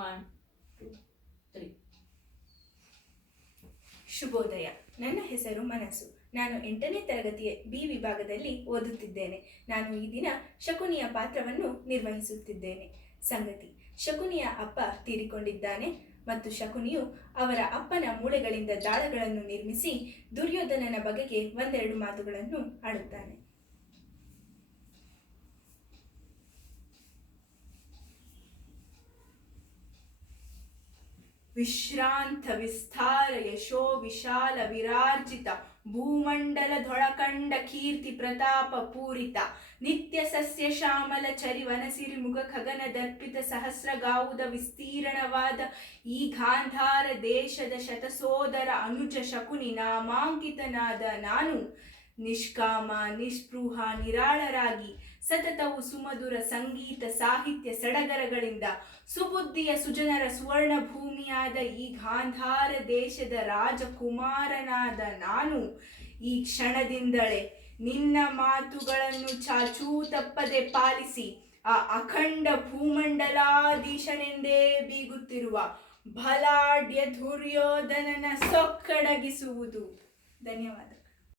1, 2, 3. ಶುಭೋದಯ. ನನ್ನ ಹೆಸರು ಮನಸ್ಸು. ನಾನು 8ನೇ ತರಗತಿಯ ಬಿ ವಿಭಾಗದಲ್ಲಿ ಓದುತ್ತಿದ್ದೇನೆ. ನಾನು ಈ ದಿನ ಶಕುನಿಯ ಪಾತ್ರವನ್ನು ನಿರ್ವಹಿಸುತ್ತಿದ್ದೇನೆ. ಸಂಗತಿ: ಶಕುನಿಯ ಅಪ್ಪ ತೀರಿಕೊಂಡಿದ್ದಾನೆ ಮತ್ತು ಶಕುನಿಯು ಅವರ ಅಪ್ಪನ ಮೂಳೆಗಳಿಂದ ದಾಳಗಳನ್ನು ನಿರ್ಮಿಸಿ ದುರ್ಯೋಧನನ ಬಗೆಗೆ ಒಂದೆರಡು ಮಾತುಗಳನ್ನು ಆಡುತ್ತಾನೆ. ವಿಶ್ರಾಂತ ವಿಸ್ತಾರ ಯಶೋ ವಿಶಾಲ ವಿರಾರ್ಜಿತ ಭೂಮಂಡಲದೊಳಕಂಡ ಕೀರ್ತಿ ಪ್ರತಾಪ ಪೂರಿತ ನಿತ್ಯ ಸಸ್ಯ ಶ್ಯಾಮಲ ಚರಿವನ ಸಿರಿಮುಖ ಖಗನ ದರ್ಪಿತ ಸಹಸ್ರಗಾವುದ ವಿಸ್ತೀರ್ಣವಾದ ಈ ಗಾಂಧಾರ ದೇಶದ ಶತಸೋದರ ಅನುಜ ಶಕುನಿ ನಾಮಾಂಕಿತನಾದ ನಾನು ನಿಷ್ಕಾಮ ನಿಸ್ಪೃಹ ನಿರಾಳರಾಗಿ ಸತತವು ಸುಮಧುರ ಸಂಗೀತ ಸಾಹಿತ್ಯ ಸಡಗರಗಳಿಂದ ಸುಬುದ್ಧಿಯ ಸುಜನರ ಸುವರ್ಣ ಭೂಮಿಯಾದ ಈ ಗಾಂಧಾರ ದೇಶದ ರಾಜಕುಮಾರನಾದ ನಾನು ಈ ಕ್ಷಣದಿಂದಲೇ ನಿನ್ನ ಮಾತುಗಳನ್ನು ಚಾಚೂ ತಪ್ಪದೆ ಪಾಲಿಸಿ ಆ ಅಖಂಡ ಭೂಮಂಡಲಾಧೀಶನೆಂದೇ ಬೀಗುತ್ತಿರುವ ಬಲಾಢ್ಯ ದುರ್ಯೋಧನನ ಸೊಕ್ಕಡಗಿಸುವುದು. ಧನ್ಯವಾದ.